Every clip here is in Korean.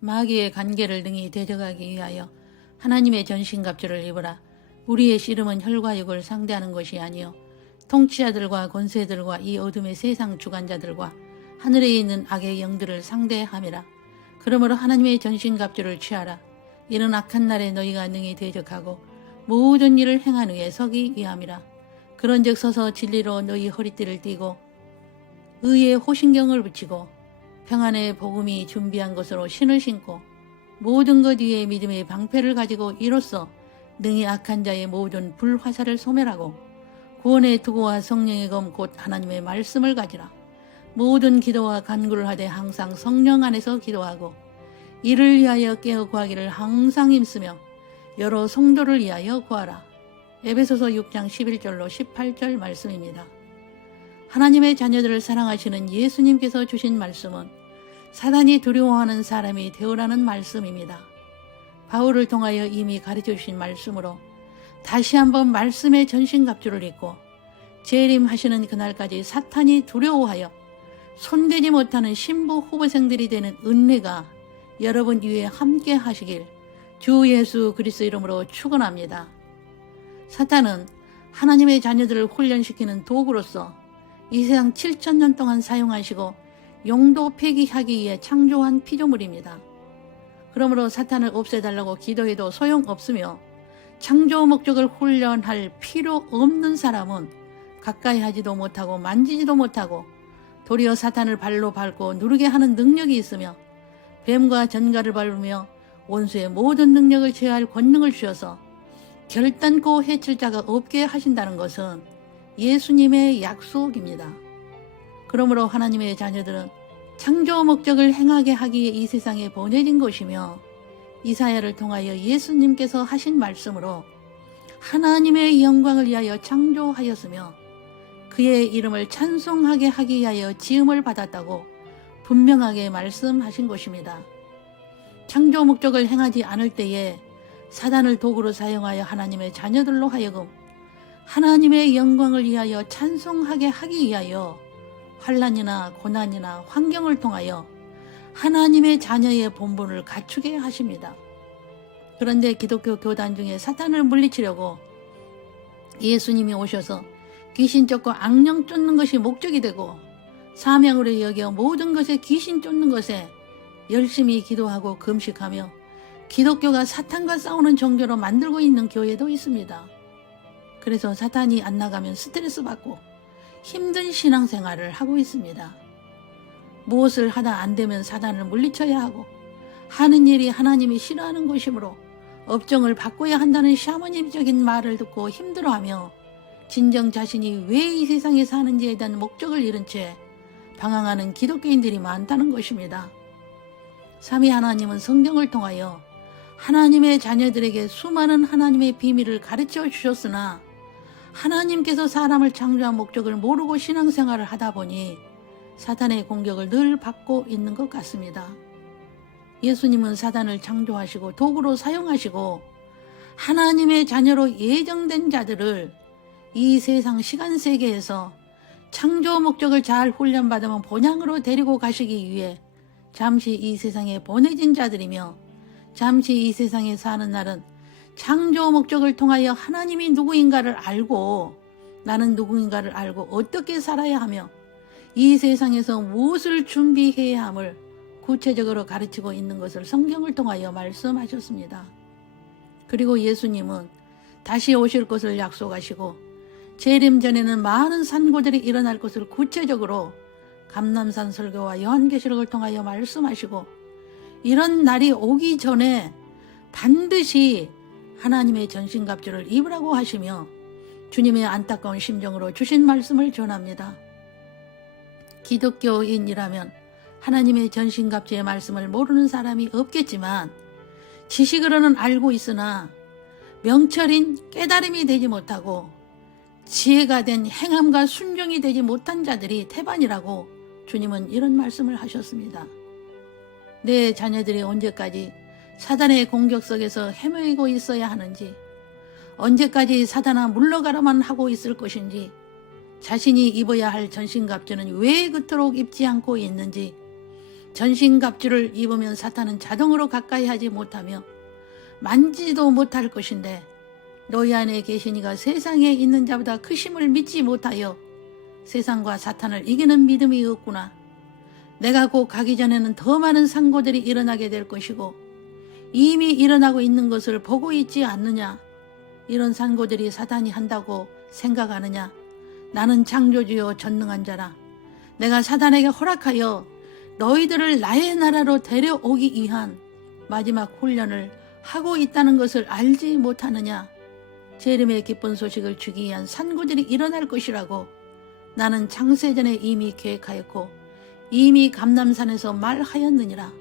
마귀의 간계를 능히 대적하기 위하여 하나님의 전신갑주를 입으라. 우리의 씨름은 혈과 육을 상대하는 것이 아니요 통치자들과 권세들과 이 어둠의 세상 주관자들과 하늘에 있는 악의 영들을 상대함이라. 그러므로 하나님의 전신갑주를 취하라. 이는 악한 날에 너희가 능히 대적하고 모든 일을 행한 후에 서기 위함이라. 그런즉 서서 진리로 너희 허리띠를 띠고 의의 호신경을 붙이고 평안의 복음이 준비한 것으로 신을 신고 모든 것 위에 믿음의 방패를 가지고 이로써 능히 악한 자의 모든 불화살을 소멸하고 구원의 투구와 성령의 검 곧 하나님의 말씀을 가지라. 모든 기도와 간구를 하되 항상 성령 안에서 기도하고 이를 위하여 깨어 구하기를 항상 힘쓰며 여러 성도를 위하여 구하라. 에베소서 6장 11절로 18절 말씀입니다. 하나님의 자녀들을 사랑하시는 예수님께서 주신 말씀은 사단이 두려워하는 사람이 되어라는 말씀입니다. 바울을 통하여 이미 가르쳐 주신 말씀으로 다시 한번 말씀의 전신갑주를 입고 재림하시는 그날까지 사탄이 두려워하여 손대지 못하는 신부 후보생들이 되는 은혜가 여러분 위에 함께 하시길 주 예수 그리스도 이름으로 축원합니다. 사탄은 하나님의 자녀들을 훈련시키는 도구로서 이 세상 7,000년 동안 사용하시고 용도 폐기하기 위해 창조한 피조물입니다. 그러므로 사탄을 없애달라고 기도해도 소용없으며 창조 목적을 훈련할 필요 없는 사람은 가까이 하지도 못하고 만지지도 못하고 도리어 사탄을 발로 밟고 누르게 하는 능력이 있으며 뱀과 전갈을 밟으며 원수의 모든 능력을 제어할 권능을 주셔서 결단코 해칠 자가 없게 하신다는 것은 예수님의 약속입니다. 그러므로 하나님의 자녀들은 창조 목적을 행하게 하기 위해 이 세상에 보내진 것이며 이사야를 통하여 예수님께서 하신 말씀으로 하나님의 영광을 위하여 창조하였으며 그의 이름을 찬송하게 하기 위하여 지음을 받았다고 분명하게 말씀하신 것입니다. 창조 목적을 행하지 않을 때에 사단을 도구로 사용하여 하나님의 자녀들로 하여금 하나님의 영광을 위하여 찬송하게 하기 위하여 환난이나 고난이나 환경을 통하여 하나님의 자녀의 본분을 갖추게 하십니다. 그런데 기독교 교단 중에 사탄을 물리치려고 예수님이 오셔서 귀신 쫓고 악령 쫓는 것이 목적이 되고 사명으로 여겨 모든 것에 귀신 쫓는 것에 열심히 기도하고 금식하며 기독교가 사탄과 싸우는 종교로 만들고 있는 교회도 있습니다. 그래서 사탄이 안 나가면 스트레스 받고 힘든 신앙생활을 하고 있습니다. 무엇을 하다 안 되면 사단을 물리쳐야 하고 하는 일이 하나님이 싫어하는 것이므로 업종을 바꿔야 한다는 샤머니즘적인 말을 듣고 힘들어하며 진정 자신이 왜 이 세상에 사는지에 대한 목적을 잃은 채 방황하는 기독교인들이 많다는 것입니다. 삼위 하나님은 성경을 통하여 하나님의 자녀들에게 수많은 하나님의 비밀을 가르쳐 주셨으나 하나님께서 사람을 창조한 목적을 모르고 신앙생활을 하다 보니 사탄의 공격을 늘 받고 있는 것 같습니다. 예수님은 사단을 창조하시고 도구로 사용하시고 하나님의 자녀로 예정된 자들을 이 세상 시간 세계에서 창조 목적을 잘 훈련받으면 본향으로 데리고 가시기 위해 잠시 이 세상에 보내진 자들이며 잠시 이 세상에 사는 날은 창조 목적을 통하여 하나님이 누구인가를 알고 나는 누구인가를 알고 어떻게 살아야 하며 이 세상에서 무엇을 준비해야 함을 구체적으로 가르치고 있는 것을 성경을 통하여 말씀하셨습니다. 그리고 예수님은 다시 오실 것을 약속하시고 재림 전에는 많은 산고들이 일어날 것을 구체적으로 감람산 설교와 요한계시록을 통하여 말씀하시고 이런 날이 오기 전에 반드시 하나님의 전신갑주를 입으라고 하시며 주님의 안타까운 심정으로 주신 말씀을 전합니다. 기독교인이라면 하나님의 전신갑주의 말씀을 모르는 사람이 없겠지만 지식으로는 알고 있으나 명철인 깨달음이 되지 못하고 지혜가 된 행함과 순종이 되지 못한 자들이 태반이라고 주님은 이런 말씀을 하셨습니다. 내 자녀들이 언제까지 사단의 공격 속에서 헤매고 있어야 하는지, 언제까지 사단아 물러가라만 하고 있을 것인지, 자신이 입어야 할 전신갑주는 왜 그토록 입지 않고 있는지, 전신갑주를 입으면 사탄은 자동으로 가까이 하지 못하며 만지도 못할 것인데 너희 안에 계신 이가 세상에 있는 자보다 크심을 믿지 못하여 세상과 사탄을 이기는 믿음이 없구나. 내가 곧 가기 전에는 더 많은 상고들이 일어나게 될 것이고 이미 일어나고 있는 것을 보고 있지 않느냐. 이런 상고들이 사탄이 한다고 생각하느냐. 나는 창조주요 전능한 자라. 내가 사탄에게 허락하여 너희들을 나의 나라로 데려오기 위한 마지막 훈련을 하고 있다는 것을 알지 못하느냐. 제 이름의 기쁜 소식을 주기 위한 산고들이 일어날 것이라고 나는 창세전에 이미 계획하였고 이미 감람산에서 말하였느니라.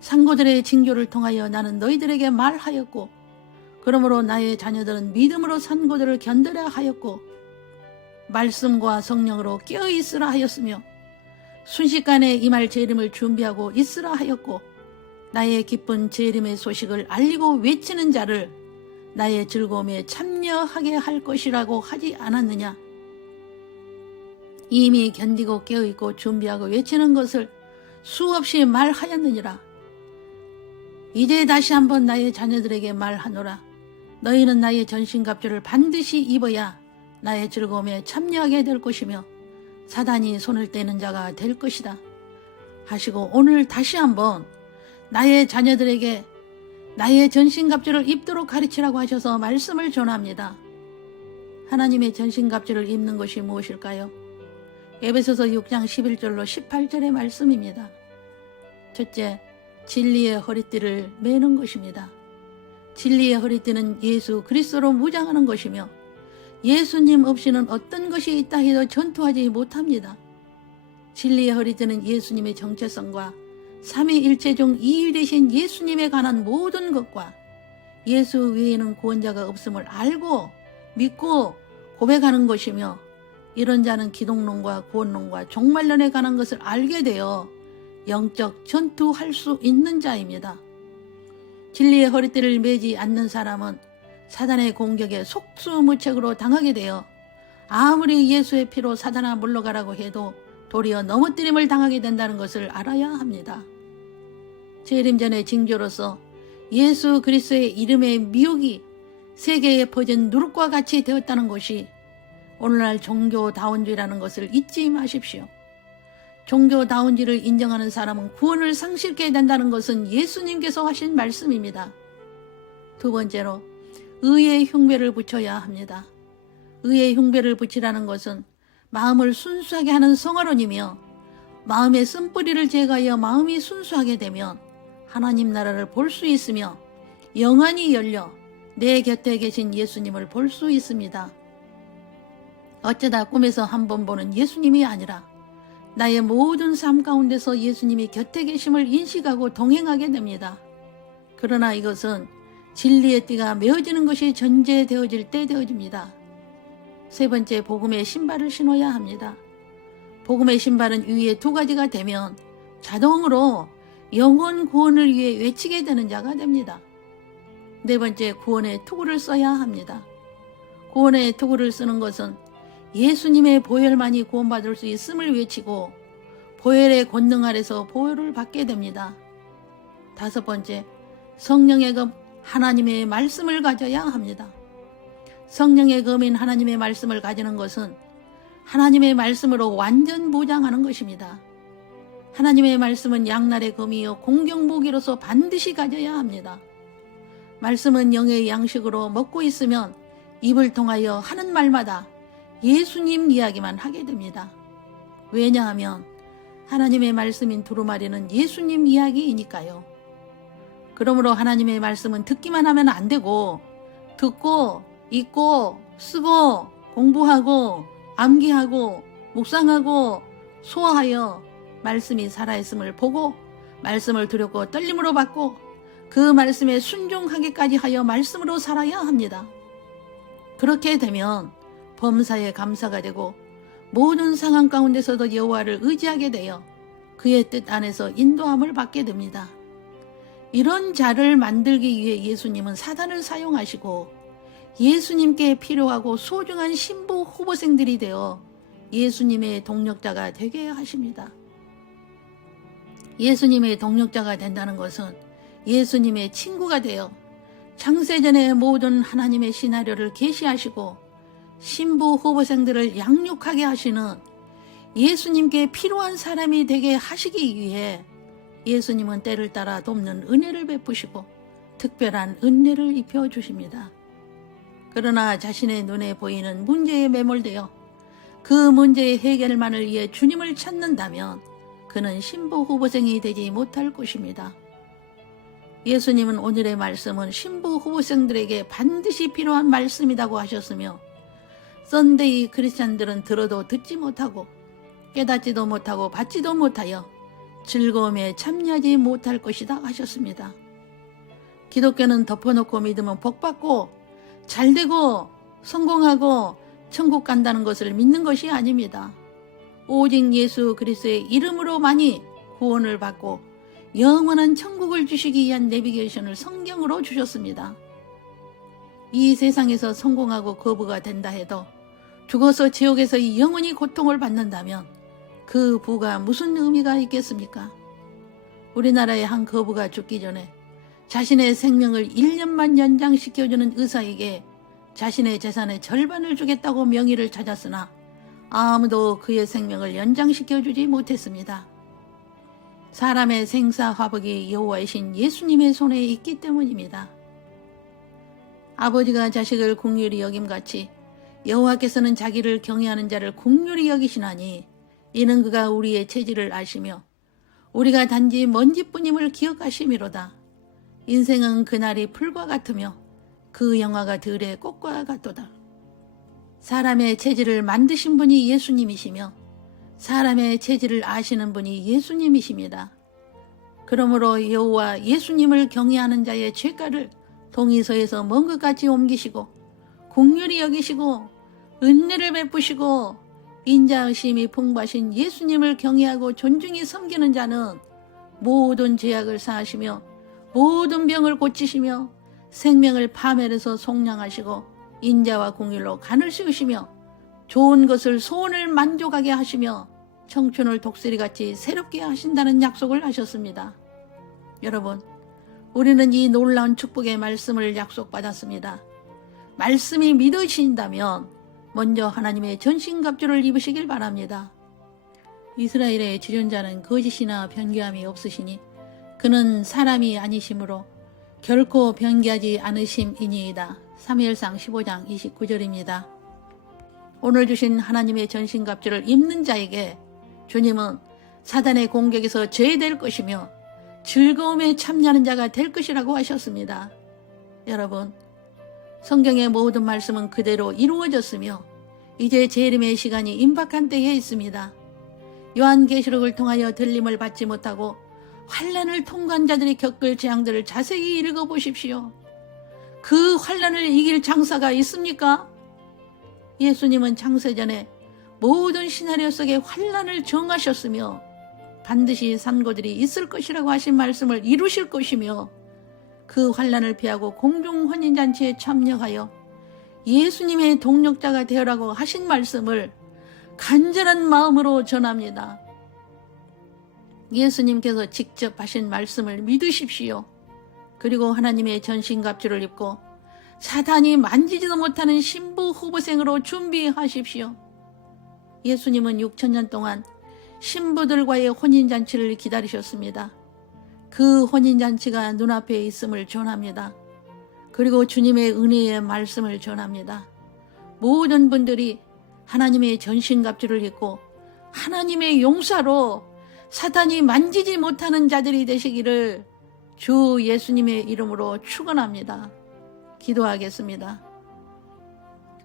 산고들의 징조를 통하여 나는 너희들에게 말하였고 그러므로 나의 자녀들은 믿음으로 산고들을 견뎌야 하였고 말씀과 성령으로 깨어있으라 하였으며 순식간에 임할 제 이름을 준비하고 있으라 하였고 나의 기쁜 제 이름의 소식을 알리고 외치는 자를 나의 즐거움에 참여하게 할 것이라고 하지 않았느냐. 이미 견디고 깨어있고 준비하고 외치는 것을 수없이 말하였느니라. 이제 다시 한번 나의 자녀들에게 말하노라. 너희는 나의 전신갑주를 반드시 입어야 나의 즐거움에 참여하게 될 것이며 사단이 손을 떼는 자가 될 것이다 하시고 오늘 다시 한번 나의 자녀들에게 나의 전신갑주를 입도록 가르치라고 하셔서 말씀을 전합니다. 하나님의 전신갑주를 입는 것이 무엇일까요? 에베소서 6장 11절로 18절의 말씀입니다. 첫째, 진리의 허리띠를 매는 것입니다. 진리의 허리띠는 예수 그리스도로 무장하는 것이며 예수님 없이는 어떤 것이 있다 해도 전투하지 못합니다. 진리의 허리띠는 예수님의 정체성과 삼위일체 중 이유되신 예수님에 관한 모든 것과 예수 외에는 구원자가 없음을 알고 믿고 고백하는 것이며 이런 자는 기독론과 구원론과 종말론에 관한 것을 알게 되어 영적 전투할 수 있는 자입니다. 진리의 허리띠를 매지 않는 사람은 사단의 공격에 속수무책으로 당하게 되어 아무리 예수의 피로 사단아 물러가라고 해도 도리어 넘어뜨림을 당하게 된다는 것을 알아야 합니다. 재림전의 징조로서 예수 그리스도의 이름의 미혹이 세계에 퍼진 누룩과 같이 되었다는 것이 오늘날 종교다원주의라는 것을 잊지 마십시오. 종교다원주의를 인정하는 사람은 구원을 상실게 된다는 것은 예수님께서 하신 말씀입니다. 두 번째로 의의 흉배를 붙여야 합니다. 의의 흉배를 붙이라는 것은 마음을 순수하게 하는 성화론이며 마음의 쓴뿌리를 제거하여 마음이 순수하게 되면 하나님 나라를 볼 수 있으며 영안이 열려 내 곁에 계신 예수님을 볼 수 있습니다. 어쩌다 꿈에서 한 번 보는 예수님이 아니라 나의 모든 삶 가운데서 예수님이 곁에 계심을 인식하고 동행하게 됩니다. 그러나 이것은 진리의 띠가 메어지는 것이 전제되어질 때 되어집니다. 세 번째, 복음의 신발을 신어야 합니다. 복음의 신발은 위에 두 가지가 되면 자동으로 영혼 구원을 위해 외치게 되는 자가 됩니다. 네 번째, 구원의 투구를 써야 합니다. 구원의 투구를 쓰는 것은 예수님의 보혈만이 구원받을 수 있음을 외치고 보혈의 권능 아래서 보혈을 받게 됩니다. 다섯 번째, 성령의 검 하나님의 말씀을 가져야 합니다. 성령의 검인 하나님의 말씀을 가지는 것은 하나님의 말씀으로 완전 보장하는 것입니다. 하나님의 말씀은 양날의 검이요 공경무기로서 반드시 가져야 합니다. 말씀은 영의 양식으로 먹고 있으면 입을 통하여 하는 말마다 예수님 이야기만 하게 됩니다. 왜냐하면 하나님의 말씀인 두루마리는 예수님 이야기이니까요. 그러므로 하나님의 말씀은 듣기만 하면 안 되고 듣고 읽고 쓰고 공부하고 암기하고 묵상하고 소화하여 말씀이 살아있음을 보고 말씀을 두렵고 떨림으로 받고 그 말씀에 순종하기까지 하여 말씀으로 살아야 합니다. 그렇게 되면 범사에 감사가 되고 모든 상황 가운데서도 여호와를 의지하게 되어 그의 뜻 안에서 인도함을 받게 됩니다. 이런 자를 만들기 위해 예수님은 사단을 사용하시고 예수님께 필요하고 소중한 신부 후보생들이 되어 예수님의 동력자가 되게 하십니다. 예수님의 동력자가 된다는 것은 예수님의 친구가 되어 창세전의 모든 하나님의 시나리오를 계시하시고 신부 후보생들을 양육하게 하시는 예수님께 필요한 사람이 되게 하시기 위해 예수님은 때를 따라 돕는 은혜를 베푸시고 특별한 은혜를 입혀주십니다. 그러나 자신의 눈에 보이는 문제에 매몰되어 그 문제의 해결만을 위해 주님을 찾는다면 그는 신부 후보생이 되지 못할 것입니다. 예수님은 오늘의 말씀은 신부 후보생들에게 반드시 필요한 말씀이라고 하셨으며 썬데이 크리스찬들은 들어도 듣지 못하고 깨닫지도 못하고 받지도 못하여 즐거움에 참여하지 못할 것이다 하셨습니다. 기독교는 덮어놓고 믿으면 복받고 잘되고 성공하고 천국 간다는 것을 믿는 것이 아닙니다. 오직 예수 그리스도의 이름으로만이 구원을 받고 영원한 천국을 주시기 위한 내비게이션을 성경으로 주셨습니다. 이 세상에서 성공하고 거부가 된다 해도 죽어서 지옥에서 영원히 고통을 받는다면 그 부가 무슨 의미가 있겠습니까? 우리나라의 한 거부가 죽기 전에 자신의 생명을 1년만 연장시켜주는 의사에게 자신의 재산의 절반을 주겠다고 명의를 찾았으나 아무도 그의 생명을 연장시켜주지 못했습니다. 사람의 생사화복이 여호와의 신 예수님의 손에 있기 때문입니다. 아버지가 자식을 긍휼히 여김같이 여호와께서는 자기를 경외하는 자를 긍휼히 여기시나니 이는 그가 우리의 체질을 아시며 우리가 단지 먼지뿐임을 기억하심이로다. 인생은 그날이 풀과 같으며 그 영화가 들의 꽃과 같도다. 사람의 체질을 만드신 분이 예수님이시며 사람의 체질을 아시는 분이 예수님이십니다. 그러므로 여호와 예수님을 경외하는 자의 죄가를 동의서에서 먼 것 같이 옮기시고 긍휼히 여기시고 은혜를 베푸시고 인자의심이 풍부하신 예수님을 경외하고 존중히 섬기는 자는 모든 죄악을 사하시며 모든 병을 고치시며 생명을 파멸해서 속량하시고 인자와 긍휼로 간을 씌우시며 좋은 것을 소원을 만족하게 하시며 청춘을 독수리같이 새롭게 하신다는 약속을 하셨습니다. 여러분, 우리는 이 놀라운 축복의 말씀을 약속받았습니다. 말씀이 믿으신다면 먼저 하나님의 전신갑주를 입으시길 바랍니다. 이스라엘의 주전자는 거짓이나 변개함이 없으시니 그는 사람이 아니시므로 결코 변개하지 않으심이니이다. 사무엘상 15장 29절입니다. 오늘 주신 하나님의 전신갑주를 입는 자에게 주님은 사단의 공격에서 제외될 것이며 즐거움에 참여하는 자가 될 것이라고 하셨습니다. 여러분, 성경의 모든 말씀은 그대로 이루어졌으며 이제 재림의 시간이 임박한 때에 있습니다. 요한계시록을 통하여 들림을 받지 못하고 환난을 통과한 자들이 겪을 재앙들을 자세히 읽어보십시오. 그 환난을 이길 장사가 있습니까? 예수님은 창세전에 모든 시나리오 속에 환난을 정하셨으며 반드시 산고들이 있을 것이라고 하신 말씀을 이루실 것이며 그 환난을 피하고 공중 혼인잔치에 참여하여 예수님의 동력자가 되어라고 하신 말씀을 간절한 마음으로 전합니다. 예수님께서 직접 하신 말씀을 믿으십시오. 그리고 하나님의 전신갑주를 입고 사탄이 만지지도 못하는 신부 후보생으로 준비하십시오. 예수님은 6,000년 동안 신부들과의 혼인잔치를 기다리셨습니다. 그 혼인잔치가 눈앞에 있음을 전합니다. 그리고 주님의 은혜의 말씀을 전합니다. 모든 분들이 하나님의 전신갑주를 입고 하나님의 용사로 사탄이 만지지 못하는 자들이 되시기를 주 예수님의 이름으로 축원합니다. 기도하겠습니다.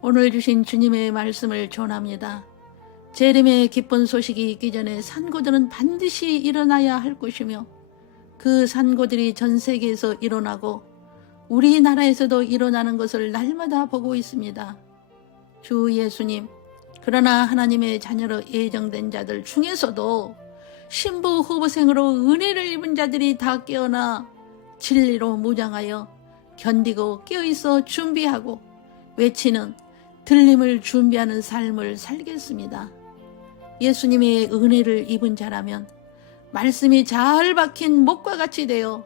오늘 주신 주님의 말씀을 전합니다. 재림의 기쁜 소식이 있기 전에 산고들은 반드시 일어나야 할 것이며 그 산고들이 전 세계에서 일어나고 우리나라에서도 일어나는 것을 날마다 보고 있습니다. 주 예수님, 그러나 하나님의 자녀로 예정된 자들 중에서도 신부 후보생으로 은혜를 입은 자들이 다 깨어나 진리로 무장하여 견디고 깨어있어 준비하고 외치는 들림을 준비하는 삶을 살겠습니다. 예수님의 은혜를 입은 자라면 말씀이 잘 박힌 목과 같이 되어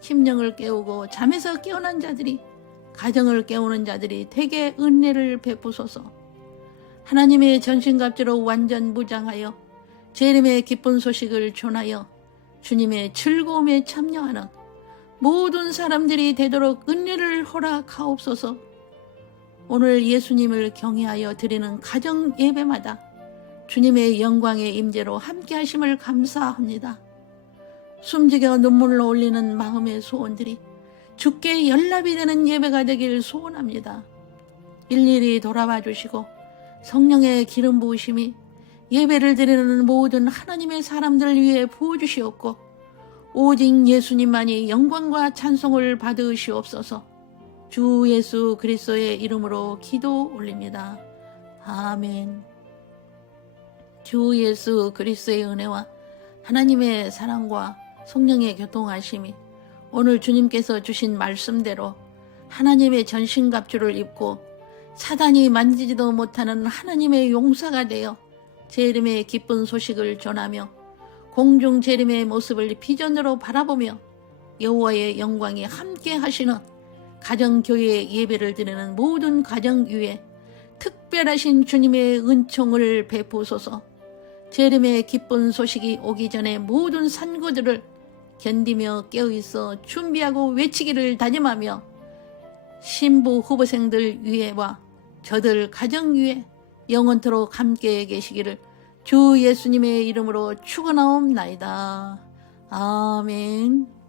심령을 깨우고 잠에서 깨어난 자들이, 가정을 깨우는 자들이 대개 은혜를 베푸소서. 하나님의 전신갑주로 완전 무장하여 재림의 기쁜 소식을 전하여 주님의 즐거움에 참여하는 모든 사람들이 되도록 은혜를 허락하옵소서. 오늘 예수님을 경외하여 드리는 가정 예배마다 주님의 영광의 임재로 함께 하심을 감사합니다. 숨지겨 눈물로 올리는 마음의 소원들이 주께 연락이 되는 예배가 되길 소원합니다. 일일이 돌아봐 주시고 성령의 기름 부으심이 예배를 드리는 모든 하나님의 사람들을 위해 부어주시옵고 오직 예수님만이 영광과 찬송을 받으시옵소서. 주 예수 그리스도의 이름으로 기도 올립니다. 아멘. 주 예수 그리스도의 은혜와 하나님의 사랑과 성령의 교통하심이 오늘 주님께서 주신 말씀대로 하나님의 전신갑주를 입고 사단이 만지지도 못하는 하나님의 용사가 되어 재림의 기쁜 소식을 전하며 공중 재림의 모습을 비전으로 바라보며 여호와의 영광이 함께 하시는 가정교회 예배를 드리는 모든 가정 위에 특별하신 주님의 은총을 베푸소서. 재림의 기쁜 소식이 오기 전에 모든 산고들을 견디며 깨어있어 준비하고 외치기를 다짐하며 신부 후보생들 위에와 저들 가정 위에 영원토록 함께 계시기를 주 예수님의 이름으로 축원하옵나이다. 아멘.